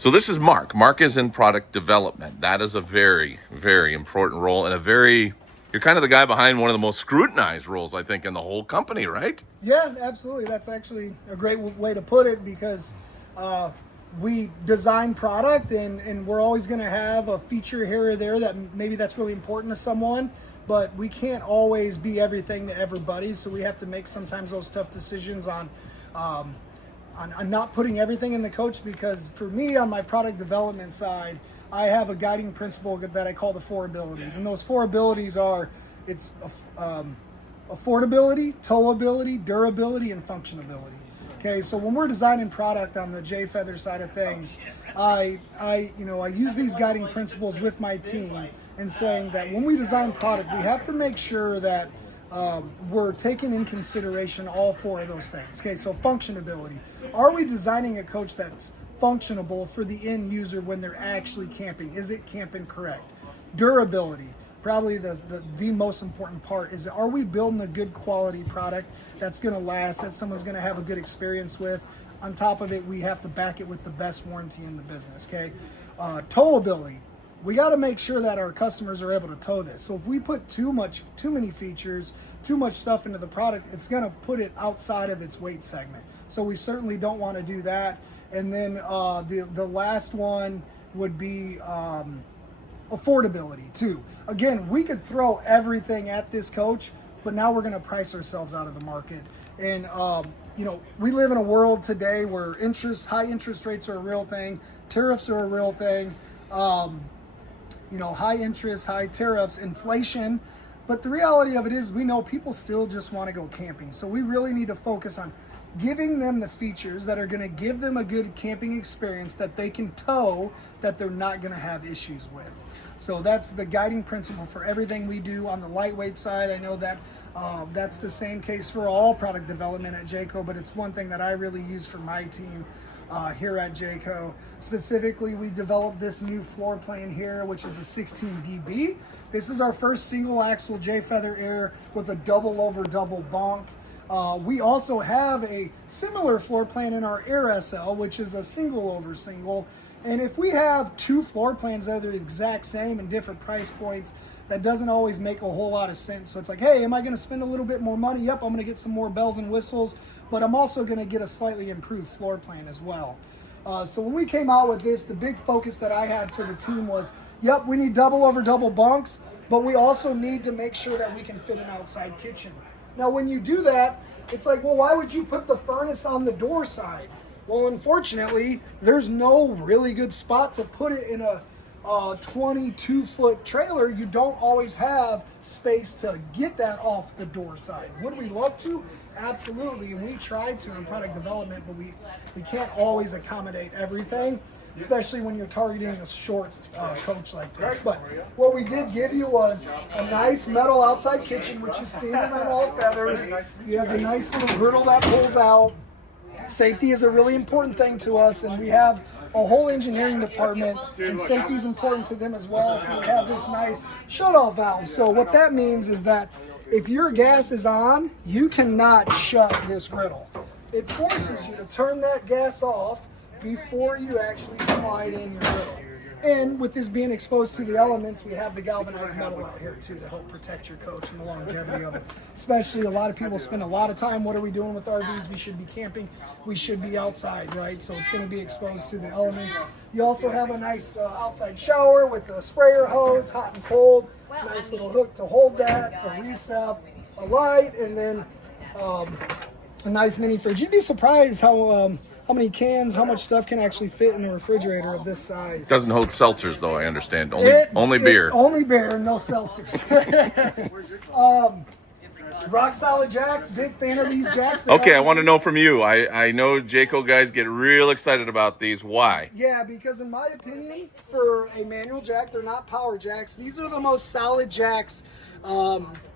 So this is Mark. Mark is in product development. That is a very, very important role, and you're kind of the guy behind one of the most scrutinized roles, I think, in the whole company, right? Yeah, absolutely. That's actually a great way to put it, because we design product, and we're always going to have a feature here or there that maybe that's really important to someone, but we can't always be everything to everybody. So we have to make sometimes those tough decisions on not putting everything in the coach, because for me, on my product development side, I have a guiding principle that I call the 4 abilities. And those 4 abilities are, it's affordability, towability, durability, and functionability. Okay, so when we're designing product on the J Feather side of things, I use these guiding principles with my team, and saying that when we design product, we have to make sure that we're taking in consideration all 4 of those things. Okay, so functionability. Are we designing a coach that's functionable for the end user when they're actually camping? Is it camping correct? Durability. Probably the most important part is, are we building a good quality product that's going to last, that someone's going to have a good experience with? On top of it, we have to back it with the best warranty in the business. Okay, towability. We got to make sure that our customers are able to tow this. So if we put too many features, too much stuff into the product, it's going to put it outside of its weight segment. So we certainly don't want to do that. And then the last one would be affordability too. Again, we could throw everything at this coach, but now we're going to price ourselves out of the market. And we live in a world today where high interest rates are a real thing, tariffs are a real thing. High interest, high tariffs, inflation. But the reality of it is, we know people still just want to go camping. So we really need to focus on giving them the features that are going to give them a good camping experience that they can tow, that they're not going to have issues with. So that's the guiding principle for everything we do on the lightweight side. I know that that's the same case for all product development at Jayco, but it's one thing that I really use for my team here at Jayco. Specifically, we developed this new floor plan here, which is a 16 dB. This is our first single axle J Feather Air with a double over double bonk. We also have a similar floor plan in our Air SL, which is a single over single. And if we have 2 floor plans that are the exact same and different price points, that doesn't always make a whole lot of sense. So it's like, hey, am I going to spend a little bit more money? Yep, I'm going to get some more bells and whistles, but I'm also going to get a slightly improved floor plan as well. So when we came out with this, the big focus that I had for the team was, yep, we need double over double bunks, but we also need to make sure that we can fit an outside kitchen. Now, when you do that, it's like, well, why would you put the furnace on the door side? Well, unfortunately, there's no really good spot to put it in a 22-foot trailer. You don't always have space to get that off the door side. Would we love to? Absolutely, and we try to in product development, but we can't always accommodate everything, especially when you're targeting a short coach like this. But what we did give you was a nice metal outside kitchen, which is standard on all feathers. You have the nice little griddle that pulls out. Safety is a really important thing to us, and we have a whole engineering department, and safety is important to them as well. So we have this nice shut-off valve. So what that means is that if your gas is on, you cannot shut this griddle. It forces you to turn that gas off before you actually slide in your griddle. And with this being exposed to the elements, we have the galvanized metal out here too to help protect your coach and the longevity of it. Especially, a lot of people spend a lot of time, what are we doing with RVs? We should be camping, we should be outside, right? So it's going to be exposed to the elements. You also have a nice outside shower with a sprayer hose, hot and cold, nice little hook to hold that, a recep, a light, and then a nice mini fridge. You'd be surprised how many cans, how much stuff can actually fit in a refrigerator of this size. Doesn't hold seltzers, though, I understand. Only beer. Only beer, no seltzers. Rock solid jacks, big fan of these jacks. Okay, I want to know from you. I know Jayco guys get real excited about these. Why? Yeah, because in my opinion, for a manual jack, they're not power jacks. These are the most solid jacks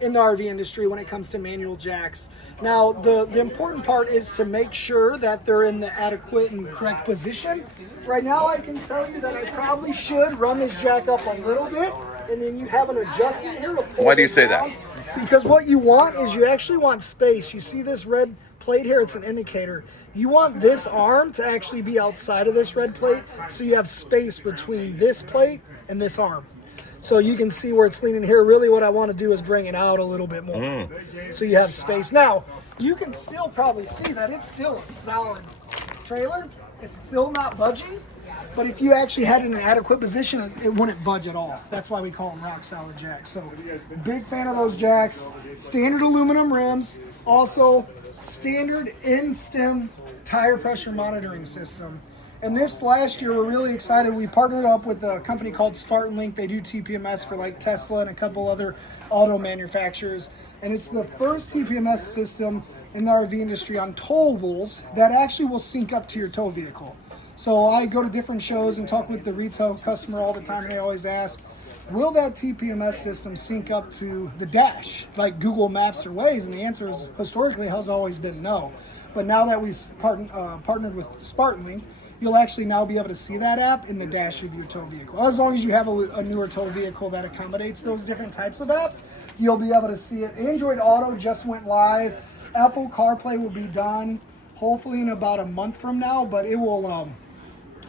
in the RV industry when it comes to manual jacks. Now, the important part is to make sure that they're in the adequate and correct position. Right now, I can tell you that I probably should run this jack up a little bit, and then you have an adjustment here to pull. Why do you say that? Because what you want is, you actually want space. You see this red plate here, it's an indicator. You want this arm to actually be outside of this red plate, so you have space between this plate and this arm. So you can see where it's leaning here. Really what I want to do is bring it out a little bit more. So you have space. Now, you can still probably see that it's still a solid trailer. It's still not budging. But if you actually had it in an adequate position, it wouldn't budge at all. That's why we call them rock solid jacks. So big fan of those jacks. Standard aluminum rims. Also standard in-stem tire pressure monitoring system. And this last year, we're really excited. We partnered up with a company called Spartan Link. They do TPMS for like Tesla and a couple other auto manufacturers. And it's the first TPMS system in the RV industry on towables that actually will sync up to your tow vehicle. So I go to different shows and talk with the retail customer all the time, and they always ask, will that TPMS system sync up to the dash, like Google Maps or Waze? And the answer is historically has always been no. But now that we've partnered with Spartan Link, you'll actually now be able to see that app in the dash of your tow vehicle. As long as you have a newer tow vehicle that accommodates those different types of apps, you'll be able to see it. Android Auto just went live. Apple CarPlay will be done hopefully in about a month from now, but it will,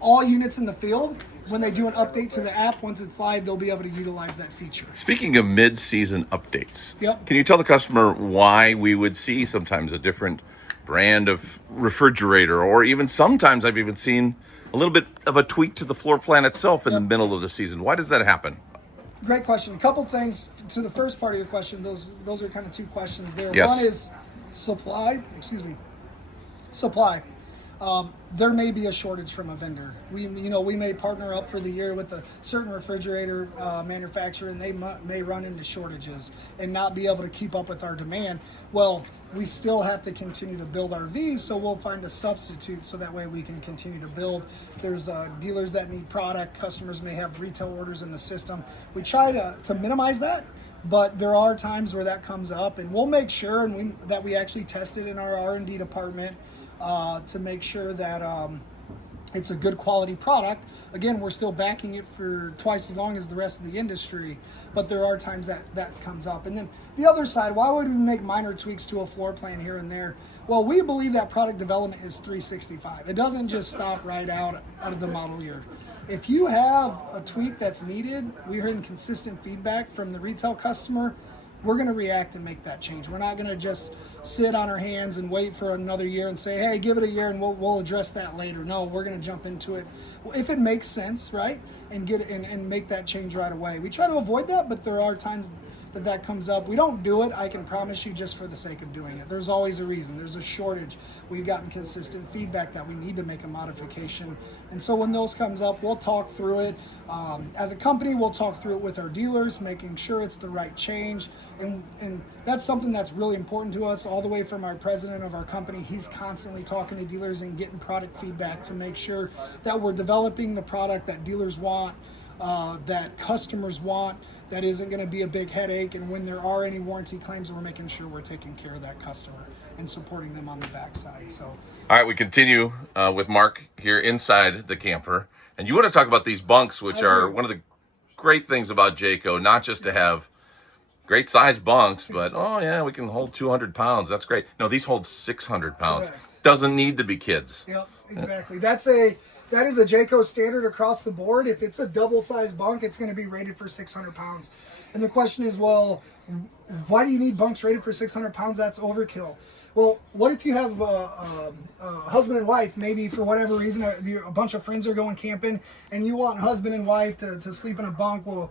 all units in the field, when they do an update to the app, once it's live, they'll be able to utilize that feature. Speaking of mid-season updates, Yep. Can you tell the customer why we would see sometimes a different brand of refrigerator, or even sometimes I've even seen a little bit of a tweak to the floor plan itself in the middle of the season? Why does that happen? Great question. A couple things to the first part of your question. Those are kind of two questions there. Yes. One is supply. Supply. There may be a shortage from a vendor. We may partner up for the year with a certain refrigerator manufacturer, and they may run into shortages and not be able to keep up with our demand. Well, we still have to continue to build RVs, so we'll find a substitute so that way we can continue to build. There's dealers that need product. Customers may have retail orders in the system. We try to minimize that, but there are times where that comes up, and we'll make sure that we actually test it in our R&D department to make sure that it's a good quality product. Again, we're still backing it for twice as long as the rest of the industry, but there are times that comes up. And then the other side, why would we make minor tweaks to a floor plan here and there? Well, we believe that product development is 365. It doesn't just stop right out of the model year. If you have a tweak that's needed, we're hearing consistent feedback from the retail customer, we're going to react and make that change. We're not going to just sit on our hands and wait for another year and say, hey, give it a year and we'll address that later. No, we're going to jump into it if it makes sense, right? And get and make that change right away. We try to avoid that, but there are times that comes up. We don't do it, I can promise you, just for the sake of doing it. There's always a reason. There's a shortage. We've gotten consistent feedback that we need to make a modification. And so when those comes up, we'll talk through it. As a company, we'll talk through it with our dealers, making sure it's the right change. And that's something that's really important to us, all the way from our president of our company. He's constantly talking to dealers and getting product feedback to make sure that we're developing the product that dealers want, that customers want, that isn't going to be a big headache. And when there are any warranty claims, we're making sure we're taking care of that customer and supporting them on the backside. So, all right, we continue with Mark here inside the camper. And you want to talk about these bunks, which are one of the great things about Jayco, not just to have great size bunks, but, oh yeah, we can hold 200 pounds. That's great. No, these hold 600 pounds. Correct. Doesn't need to be kids. Yep, exactly. That is a Jayco standard across the board. If it's a double-sized bunk, it's going to be rated for 600 pounds. And the question is, well, why do you need bunks rated for 600 pounds? That's overkill. Well, what if you have a husband and wife, maybe for whatever reason, a bunch of friends are going camping, and you want husband and wife to sleep in a bunk? Well,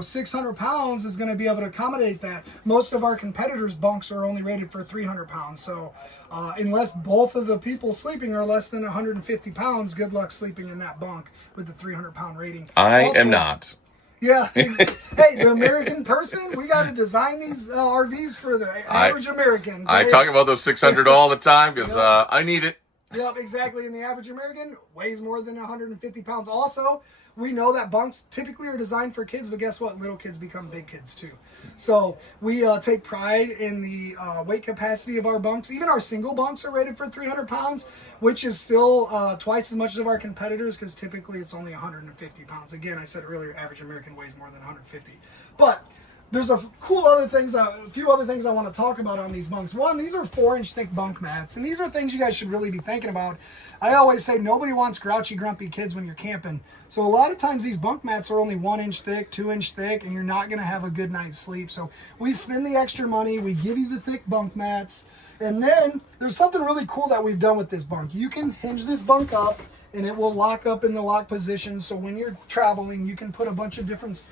600 pounds is going to be able to accommodate that. Most of our competitors' bunks are only rated for 300 pounds. So unless both of the people sleeping are less than 150 pounds, good luck sleeping in that bunk with the 300-pound rating. I am not. Yeah. Hey, the American person, we got to design these RVs for the average American. I talk about those 600 all the time because I need it. Yep, exactly. And the average American weighs more than 150 pounds. Also, we know that bunks typically are designed for kids, but guess what? Little kids become big kids too. So we take pride in the weight capacity of our bunks. Even our single bunks are rated for 300 pounds, which is still twice as much as our competitors, because typically it's only 150 pounds. Again, I said earlier, average American weighs more than 150. But There's a few other things I want to talk about on these bunks. One, these are 4-inch thick bunk mats, and these are things you guys should really be thinking about. I always say nobody wants grouchy, grumpy kids when you're camping. So a lot of times these bunk mats are only 1-inch thick, 2-inch thick, and you're not going to have a good night's sleep. So we spend the extra money, we give you the thick bunk mats, and then there's something really cool that we've done with this bunk. You can hinge this bunk up, and it will lock up in the lock position. So when you're traveling, you can put a bunch of different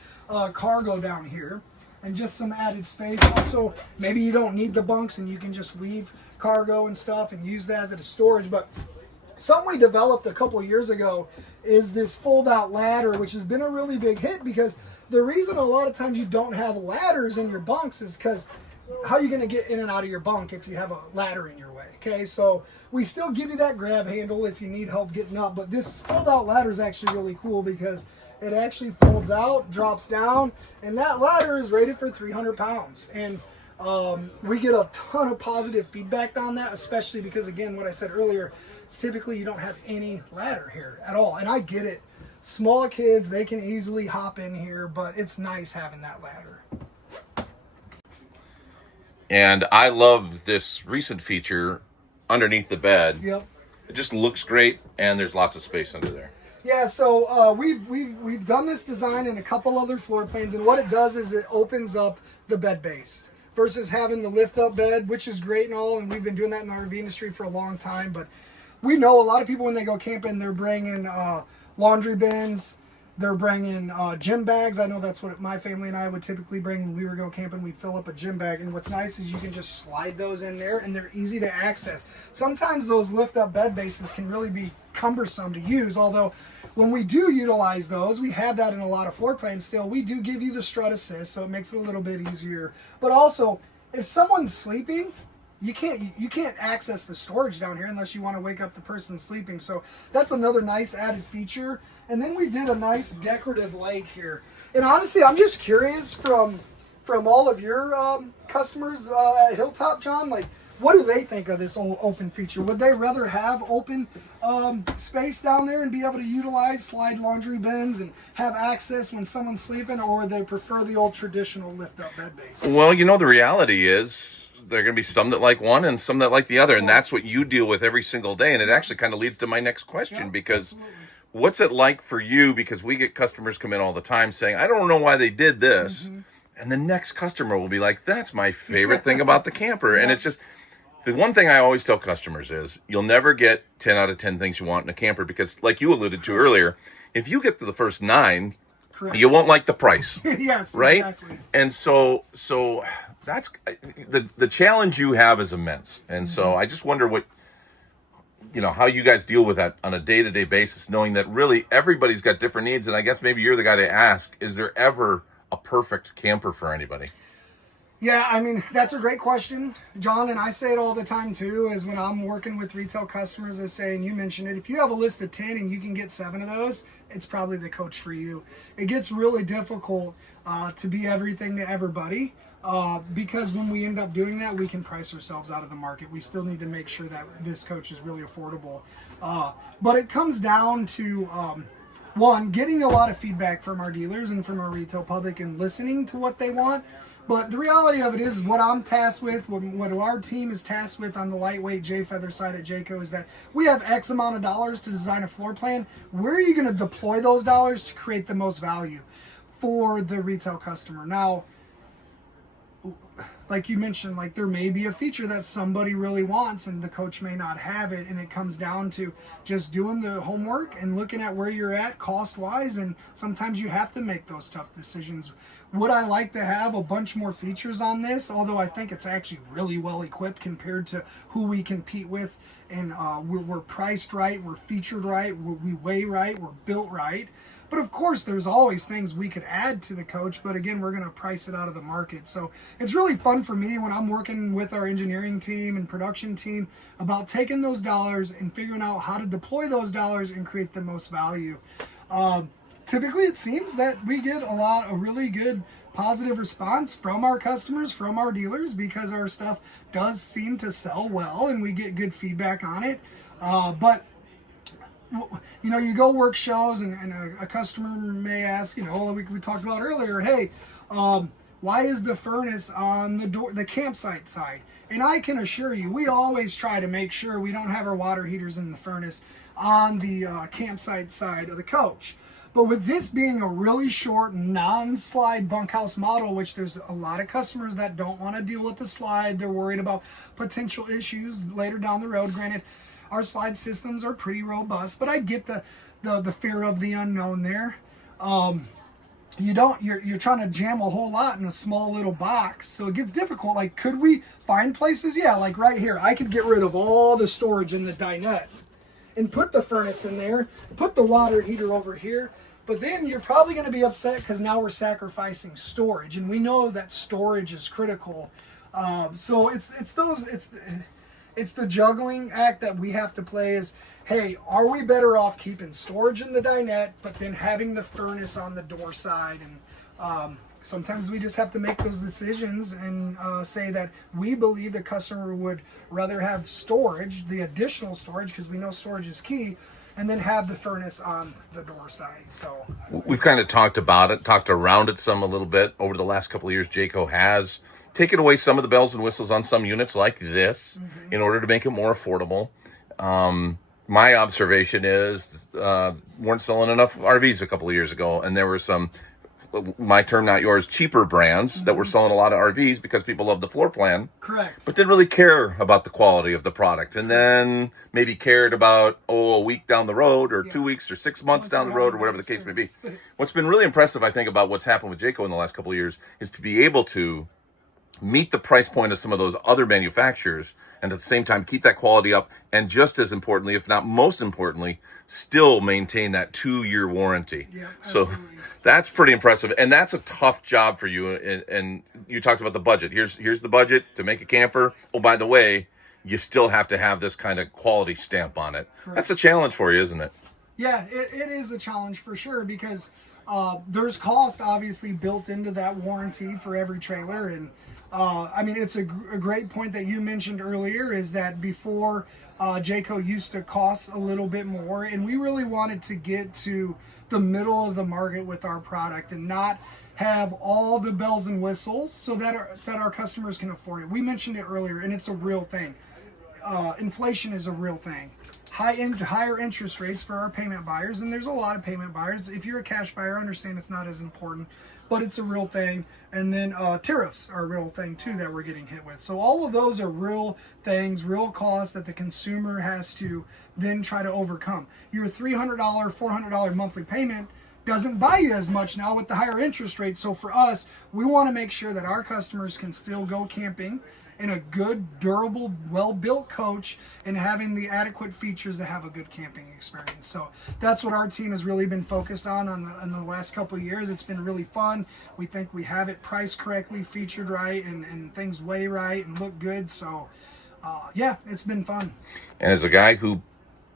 cargo down here. And just some added space. Also, maybe you don't need the bunks and you can just leave cargo and stuff and use that as a storage. But something we developed a couple of years ago is this fold-out ladder, which has been a really big hit, because the reason a lot of times you don't have ladders in your bunks is because how are you going to get in and out of your bunk if you have a ladder in your way? Okay, so we still give you that grab handle if you need help getting up, but this fold-out ladder is actually really cool because it actually folds out, drops down, and that ladder is rated for 300 pounds. And we get a ton of positive feedback on that, especially because, again, what I said earlier, is typically you don't have any ladder here at all. And I get it. Small kids, they can easily hop in here, but it's nice having that ladder. And I love this recent feature underneath the bed. Yep. It just looks great, and there's lots of space under there. Yeah, so we've done this design in a couple other floor plans, and what it does is it opens up the bed base versus having the lift up bed, which is great and all, and we've been doing that in the RV industry for a long time. But we know a lot of people when they go camping, they're bringing laundry bins, they're bringing gym bags. I know that's what my family and I would typically bring when we were go camping. We'd fill up a gym bag, and what's nice is you can just slide those in there, and they're easy to access. Sometimes those lift up bed bases can really be cumbersome to use, although when we do utilize those, we have that in a lot of floor plans still, we do give you the strut assist, so it makes it a little bit easier. But also, if someone's sleeping, you can't access the storage down here unless you want to wake up the person sleeping. So that's another nice added feature. And then we did a nice decorative leg here. And honestly, I'm just curious from all of your customers at Hilltop, John, like, what do they think of this whole open feature? Would they rather have open space down there and be able to utilize slide laundry bins and have access when someone's sleeping, or would they prefer the old traditional lift-up bed base? Well, the reality is there are going to be some that like one and some that like the other, and that's what you deal with every single day. And it actually kind of leads to my next question, because absolutely. What's it like for you? Because we get customers come in all the time saying, I don't know why they did this. Mm-hmm. And the next customer will be like, that's my favorite thing about the camper. Yeah. And it's just, the one thing I always tell customers is you'll never get 10 out of 10 things you want in a camper, because like you alluded to earlier, if you get to the first 9, correct, you won't like the price. Yes, right? Exactly. And so that's the challenge you have is immense. And mm-hmm. so I just wonder how you guys deal with that on a day-to-day basis, knowing that really everybody's got different needs. And I guess maybe you're the guy to ask, is there ever a perfect camper for anybody? Yeah, I mean, that's a great question, John, and I say it all the time too, is when I'm working with retail customers, I say, and you mentioned it, if you have a list of 10 and you can get 7 of those, it's probably the coach for you. It gets really difficult to be everything to everybody, because when we end up doing that, we can price ourselves out of the market. We still need to make sure that this coach is really affordable. But it comes down to, one, getting a lot of feedback from our dealers and from our retail public and listening to what they want. But the reality of it is what I'm tasked with, what our team is tasked with on the lightweight J-Feather side at Jayco, is that we have X amount of dollars to design a floor plan. Where are you going to deploy those dollars to create the most value for the retail customer? Now, like you mentioned, like there may be a feature that somebody really wants and the coach may not have it, and it comes down to just doing the homework and looking at where you're at cost-wise, and sometimes you have to make those tough decisions. Would I like to have a bunch more features on this? Although I think it's actually really well equipped compared to who we compete with, and we're priced right, we're featured right, we weigh right, we're built right. But of course, there's always things we could add to the coach, but again, we're going to price it out of the market. So it's really fun for me when I'm working with our engineering team and production team about taking those dollars and figuring out how to deploy those dollars and create the most value. Typically, it seems that we get a really good positive response from our customers, from our dealers, because our stuff does seem to sell well and we get good feedback on it. But you go work shows and a customer may ask, like we talked about earlier, hey, Why is the furnace on the door, the campsite side? And I can assure you, we always try to make sure we don't have our water heaters in the furnace on the campsite side of the coach. But with this being a really short, non-slide bunkhouse model, which there's a lot of customers that don't want to deal with the slide. They're worried about potential issues later down the road. Granted, our slide systems are pretty robust, but I get the fear of the unknown there. You're trying to jam a whole lot in a small little box, so it gets difficult. Like, could we find places? Yeah, like right here, I could get rid of all the storage in the dinette and put the furnace in there, put the water heater over here. But then you're probably going to be upset because now we're sacrificing storage, and we know that storage is critical. So it's the juggling act that we have to play. Is, hey, are we better off keeping storage in the dinette, but then having the furnace on the door side? And sometimes we just have to make those decisions and say that we believe the customer would rather have storage, the additional storage, because we know storage is key, and then have the furnace on the door side. So we've kind of talked around it some a little bit over the last couple of years. Jayco has taken away some of the bells and whistles on some units like this in order to make it more affordable. My observation is weren't selling enough RVs a couple of years ago, and there were some, my term not yours, cheaper brands that were selling a lot of RVs because people love the floor plan. Correct. But didn't really care about the quality of the product, and then maybe cared about a week down the road or 2 weeks or 6 months down the road or whatever the case may be. What's been really impressive, I think, about what's happened with Jayco in the last couple of years is to be able to meet the price point of some of those other manufacturers and at the same time keep that quality up, and just as importantly, if not most importantly, still maintain that 2-year warranty. Yeah, so that's pretty impressive, and that's a tough job for you. And you talked about the budget. Here's the budget to make a camper. Oh, by the way, you still have to have this kind of quality stamp on it. Correct. That's a challenge for you, isn't it? Yeah, it is a challenge for sure, because there's cost obviously built into that warranty for every trailer. And I mean, it's a great point that you mentioned earlier, is that before Jayco used to cost a little bit more, and we really wanted to get to the middle of the market with our product and not have all the bells and whistles, so that our customers can afford it. We mentioned it earlier, and it's a real thing. Inflation is a real thing. Higher interest rates for our payment buyers, and there's a lot of payment buyers. If you're a cash buyer, I understand it's not as important, but it's a real thing. And then tariffs are a real thing too that we're getting hit with. So all of those are real things, real costs that the consumer has to then try to overcome. Your $300, $400 monthly payment doesn't buy you as much now with the higher interest rate. So for us, we want to make sure that our customers can still go camping in a good, durable, well-built coach, and having the adequate features to have a good camping experience. So that's what our team has really been focused on in the last couple of years. It's been really fun. We think we have it priced correctly, featured right, and things weigh right and look good. So yeah, it's been fun. And as a guy who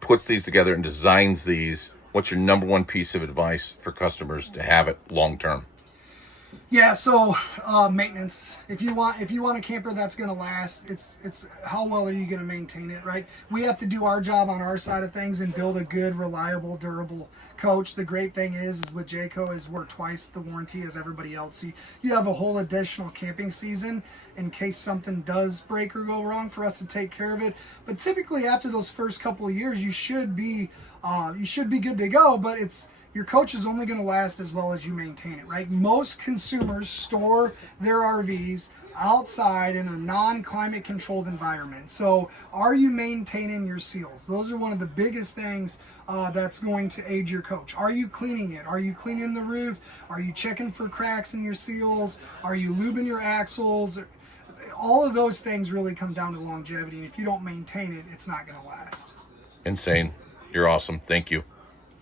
puts these together and designs these, what's your number one piece of advice for customers to have it long term? Yeah, so maintenance. If you want a camper that's going to last, it's how well are you going to maintain it, right? We have to do our job on our side of things and build a good, reliable, durable coach. The great thing is with Jayco is we're twice the warranty as everybody else. You have a whole additional camping season in case something does break or go wrong for us to take care of it. But typically after those first couple of years, you should be good to go. But your coach is only going to last as well as you maintain it, right? Most consumers store their RVs outside in a non-climate controlled environment. So are you maintaining your seals? Those are one of the biggest things that's going to age your coach. Are you cleaning it? Are you cleaning the roof? Are you checking for cracks in your seals? Are you lubing your axles? All of those things really come down to longevity, and if you don't maintain it, it's not going to last. Insane. You're awesome. Thank you.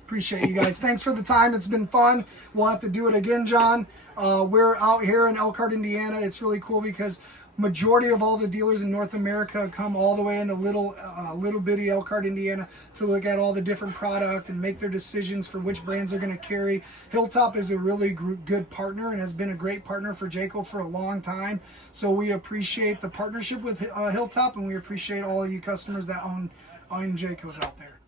Appreciate you guys. Thanks for the time. It's been fun. We'll have to do it again, John. We're out here in Elkhart, Indiana. It's really cool because majority of all the dealers in North America come all the way into little bitty Elkhart, Indiana to look at all the different product and make their decisions for which brands they're going to carry. Hilltop is a really good partner and has been a great partner for Jayco for a long time. So we appreciate the partnership with Hilltop, and we appreciate all of you customers that own Jaycos out there.